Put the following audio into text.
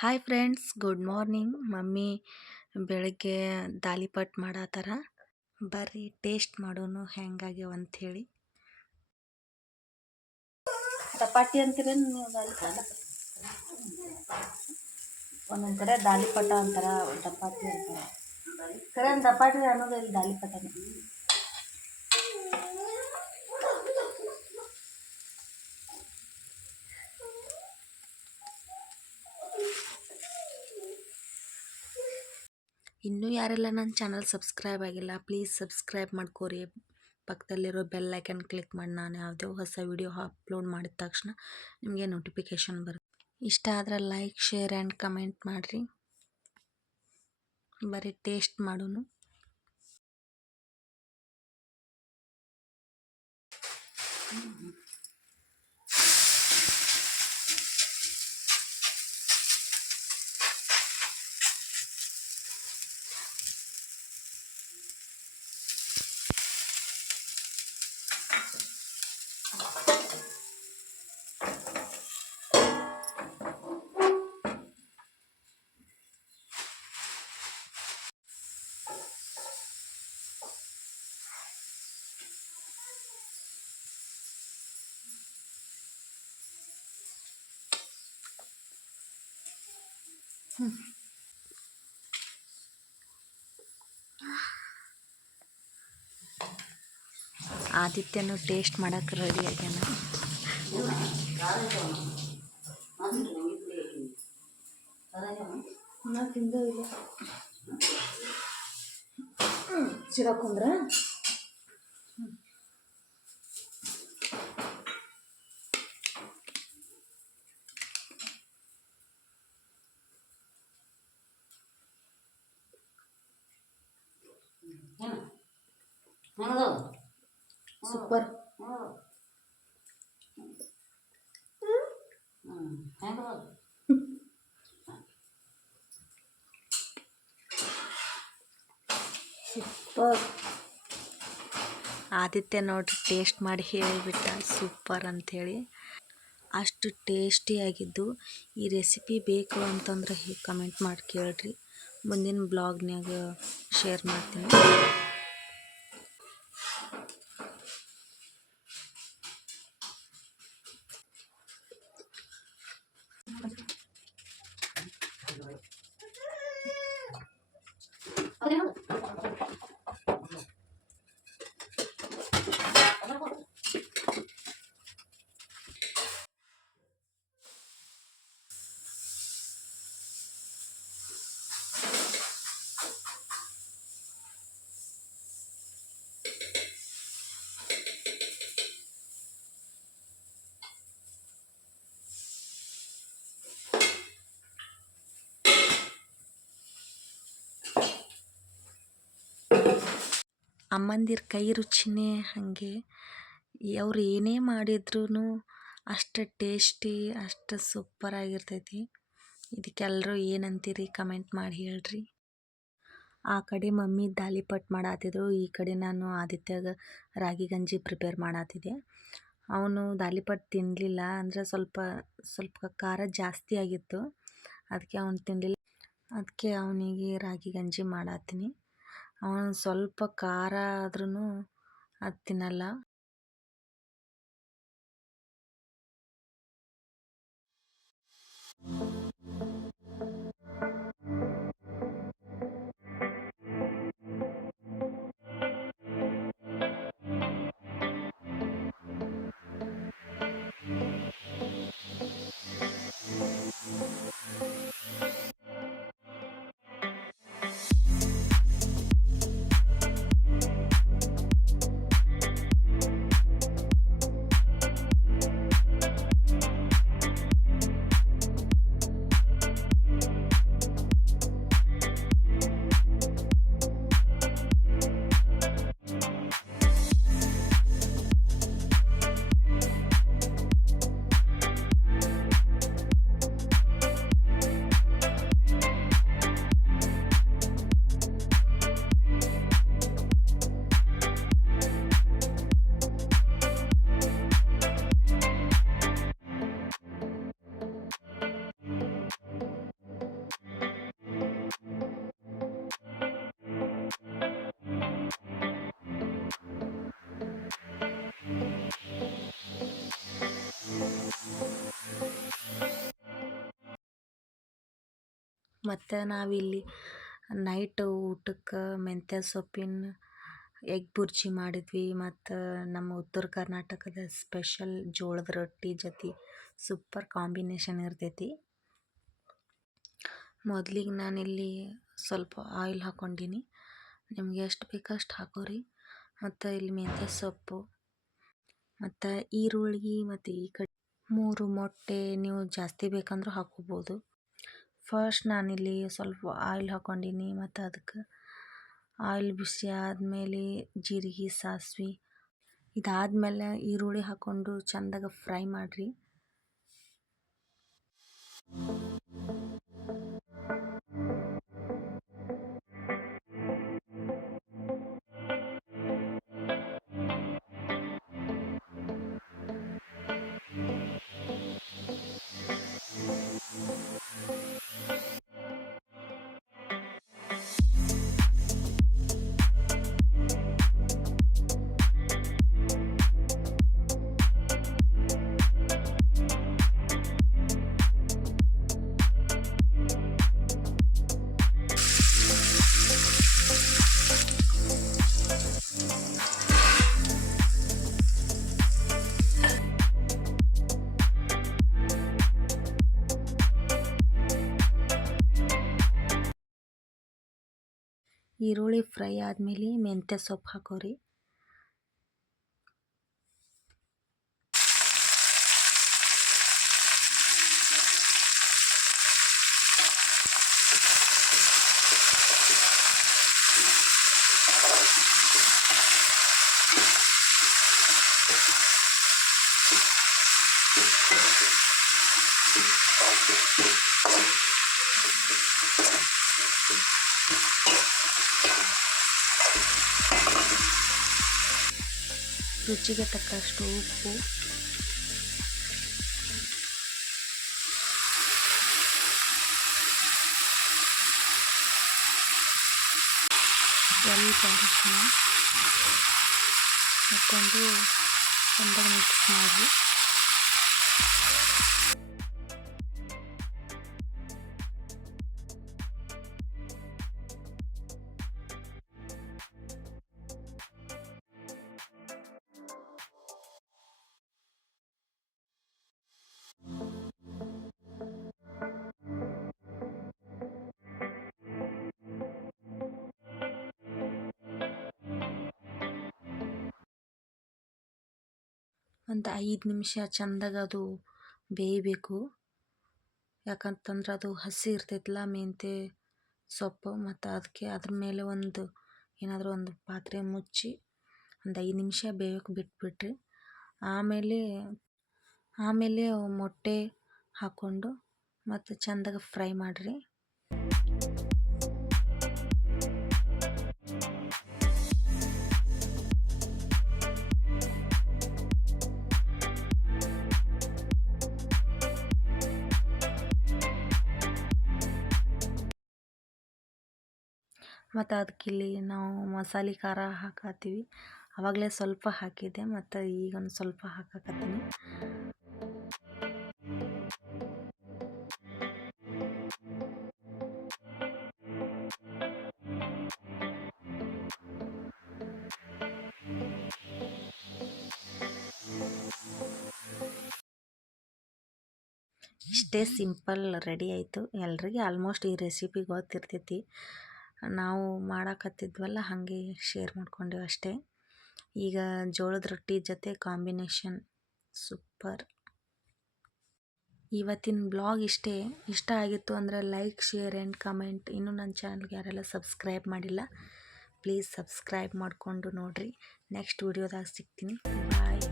Hi friends, good morning. Mummy ಬೆಳಗ್ಗೆ ದಾಲಿಪಟ್ ಮಾಡತ್ತಾರ. ಬರ್ರಿ taste ಮಾಡೋನು ಹೆಂಗಾಗ್ಯಾವ ಅಂಥೇಳಿ. ಚಪಾತಿ ಅಂತೀರೇನು ನೀವು? ದಾಲಿಪಟ ಒಂದೊಂದು ಕಡೆ ದಾಲಿಪಟ ಅಂತಾರ, ಚಪಾತಿ ಅಂತಾರ. ಕರೆ ಚಪಾತಿ ಅನ್ನೋದು ಇಲ್ಲಿ ದಾಲಿಪಟನೇ. ಇನ್ನೂ ಯಾರೆಲ್ಲ ನನ್ನ ಚಾನಲ್ ಸಬ್ಸ್ಕ್ರೈಬ್ ಆಗಿಲ್ಲ, ಪ್ಲೀಸ್ ಸಬ್ಸ್ಕ್ರೈಬ್ ಮಾಡ್ಕೋರಿ. ಪಕ್ಕದಲ್ಲಿರೋ ಬೆಲ್ ಐಕನ್ ಕ್ಲಿಕ್ ಮಾಡಿ ನಾನು ಯಾವುದೇ ಹೊಸ ವಿಡಿಯೋ ಅಪ್ಲೋಡ್ ಮಾಡಿದ ತಕ್ಷಣ ನಿಮಗೆ ನೋಟಿಫಿಕೇಷನ್ ಬರುತ್ತೆ. ಇಷ್ಟ ಆದ್ರೆ ಲೈಕ್, ಶೇರ್ ಆ್ಯಂಡ್ ಕಮೆಂಟ್ ಮಾಡಿರಿ. ಬರೀ ಟೇಸ್ಟ್ ಮಾಡೋನು. ಆದಿತ್ಯನು ಟೇಸ್ಟ್ ಮಾಡಕ್ಕೆ ರೆಡಿ ಆಗ್ಯಾನ. ಸಿಗಕ್ಕಂದ್ರ ಸೂಪರ್. ಸೂಪರ್. ಆದಿತ್ಯ ನೋಡ್ರಿ ಟೇಸ್ಟ್ ಮಾಡಿ ಹೇಳಿಬಿಟ್ಟ ಸೂಪರ್ ಅಂಥೇಳಿ. ಅಷ್ಟು ಟೇಸ್ಟಿಯಾಗಿದ್ದು. ಈ ರೆಸಿಪಿ ಬೇಕು ಅಂತಂದ್ರೆ ಕಮೆಂಟ್ ಮಾಡಿ ಕೇಳ್ರಿ, ಮುಂದಿನ ಬ್ಲಾಗ್ನಾಗ ಶೇರ್ ಮಾಡ್ತೀನಿ. ಅಮ್ಮಂದಿರ ಕೈ ರುಚಿನೇ ಹಾಗೆ. ಅವ್ರು ಏನೇ ಮಾಡಿದ್ರೂ ಅಷ್ಟು ಟೇಸ್ಟಿ, ಅಷ್ಟು ಸೂಪರಾಗಿರ್ತೈತಿ. ಇದಕ್ಕೆಲ್ಲರೂ ಏನಂತೀರಿ ಕಮೆಂಟ್ ಮಾಡಿ ಹೇಳ್ರಿ. ಆ ಕಡೆ ಮಮ್ಮಿ ದಾಲಿಪಟ್ ಮಾಡತ್ತಿದ್ರು, ಈ ಕಡೆ ನಾನು ಆದಿತ್ಯಗ ರಾಗಿ ಗಂಜಿ ಪ್ರಿಪೇರ್ ಮಾಡತ್ತಿದ್ದೆ. ಅವನು ದಾಲಿಪಟ್ ತಿನ್ನಲಿಲ್ಲ, ಅಂದರೆ ಸ್ವಲ್ಪ ಖಾರ ಜಾಸ್ತಿ ಆಗಿತ್ತು, ಅದಕ್ಕೆ ಅವನು ತಿನ್ನಲಿಲ್ಲ. ಅದಕ್ಕೆ ಅವನಿಗೆ ರಾಗಿ ಗಂಜಿ ಮಾಡತ್ತೀನಿ. ಅವನು ಸ್ವಲ್ಪ ಖಾರ ಆದ್ರೂ ಅದು ತಿನ್ನಲ್ಲ. ಮತ್ತು ನಾವಿಲ್ಲಿ ನೈಟ್ ಊಟಕ್ಕೆ ಮೆಂತ್ಯ ಸೊಪ್ಪಿನ ಎಗ್ ಬುರ್ಜಿ ಮಾಡಿದ್ವಿ. ಮತ್ತು ನಮ್ಮ ಉತ್ತರ ಕರ್ನಾಟಕದ ಸ್ಪೆಷಲ್ ಜೋಳದ ರೊಟ್ಟಿ ಜೊತೆ ಸೂಪರ್ ಕಾಂಬಿನೇಷನ್ ಇರ್ತೈತಿ. ಮೊದಲಿಗೆ ನಾನಿಲ್ಲಿ ಸ್ವಲ್ಪ ಆಯಿಲ್ ಹಾಕ್ಕೊಂಡೀನಿ. ನಿಮ್ಗೆ ಎಷ್ಟು ಬೇಕೋ ಅಷ್ಟು ಹಾಕೋರಿ. ಮತ್ತು ಇಲ್ಲಿ ಮೆಂತ್ಯ ಸೊಪ್ಪು ಮತ್ತು ಈರುಳ್ಳಿ ಮತ್ತು ಈ ಕಡೆ 3 ಮೊಟ್ಟೆ ನೀವು ಜಾಸ್ತಿ ಬೇಕಂದ್ರೂ ಹಾಕೋಬೋದು. ಫಸ್ಟ್ ನಾನಿಲ್ಲಿ ಸ್ವಲ್ಪ ಆಯಿಲ್ ಹಾಕ್ಕೊಂಡೀನಿ. ಮತ್ತು ಅದಕ್ಕೆ ಆಯಿಲ್ ಬಿಸಿ ಆದಮೇಲೆ ಜೀರಿಗೆ, ಸಾಸಿವೆ, ಇದಾದಮೇಲೆ ಈರುಳ್ಳಿ ಹಾಕ್ಕೊಂಡು ಚೆಂದಾಗಿ ಫ್ರೈ ಮಾಡಿರಿ. ಈರುಳ್ಳಿ ಫ್ರೈ ಆದಮೇಲೆ ಮೆಂತ್ಯ ಸೊಪ್ಪು ಹಾಕೋರಿ. ರುಚಿಗೆ ತಕ್ಕಷ್ಟು ಉಪ್ಪು, ಸ್ವಲ್ಪ ಅರಿಶಿನ ಹಾಕ್ಕೊಂಡು ಚೆಂದಾಗಿ ಮಿಕ್ಸ್ ಮಾಡಿ. ಒಂದು 5 ನಿಮಿಷ ಚೆಂದಾಗಿ ಅದು ಬೇಯಬೇಕು. ಯಾಕಂತಂದ್ರೆ ಅದು ಹಸಿ ಇರ್ತೈತಲ್ಲ ಮೆಂತ್ಯ ಸೊಪ್ಪು. ಮತ್ತು ಅದಕ್ಕೆ ಅದ್ರ ಮೇಲೆ ಏನಾದರೂ ಒಂದು ಪಾತ್ರೆ ಮುಚ್ಚಿ ಒಂದು 5 ನಿಮಿಷ ಬೇಯಕ್ಕೆ ಬಿಟ್ಬಿಟ್ರಿ. ಆಮೇಲೆ ಮೊಟ್ಟೆ ಹಾಕ್ಕೊಂಡು ಮತ್ತು ಚೆಂದಾಗಿ ಫ್ರೈ ಮಾಡಿರಿ. ಮತ್ತು ಅದಕ್ಕಿಲ್ಲಿ ನಾವು ಮಸಾಲೆ ಖಾರ ಹಾಕತ್ತೀವಿ. ಆವಾಗಲೇ ಸ್ವಲ್ಪ ಹಾಕಿದ್ದೆ ಮತ್ತು ಈಗ ಒಂದು ಸ್ವಲ್ಪ ಹಾಕಕತ್ತೀನಿ. ಇಷ್ಟೇ ಸಿಂಪಲ್ ರೆಡಿ ಆಯಿತು. ಎಲ್ರಿಗೂ ಆಲ್ಮೋಸ್ಟ್ ಈ ರೆಸಿಪಿ ಗೊತ್ತಿರ್ತೈತಿ. ನಾವು ಮಾಡಾಕತ್ತಿದ್ವಲ್ಲ ಹಾಗೆ ಶೇರ್ ಮಾಡ್ಕೊಂಡೇವು ಅಷ್ಟೇ. ಈಗ ಜೋಳದ ರೊಟ್ಟಿ ಜೊತೆ ಕಾಂಬಿನೇಷನ್ ಸೂಪರ್. ಇವತ್ತಿನ ಬ್ಲಾಗ್ ಇಷ್ಟ ಆಗಿತ್ತು ಅಂದರೆ ಲೈಕ್, ಶೇರ್ ಆ್ಯಂಡ್ ಕಮೆಂಟ್. ಇನ್ನೂ ನನ್ನ ಚಾನಲ್ಗೆ ಯಾರೆಲ್ಲ ಸಬ್ಸ್ಕ್ರೈಬ್ ಮಾಡಿಲ್ಲ ಪ್ಲೀಸ್ ಸಬ್ಸ್ಕ್ರೈಬ್ ಮಾಡಿಕೊಂಡು ನೋಡಿರಿ. ನೆಕ್ಸ್ಟ್ ವಿಡಿಯೋದಾಗ ಸಿಗ್ತೀನಿ. ಬಾಯ್.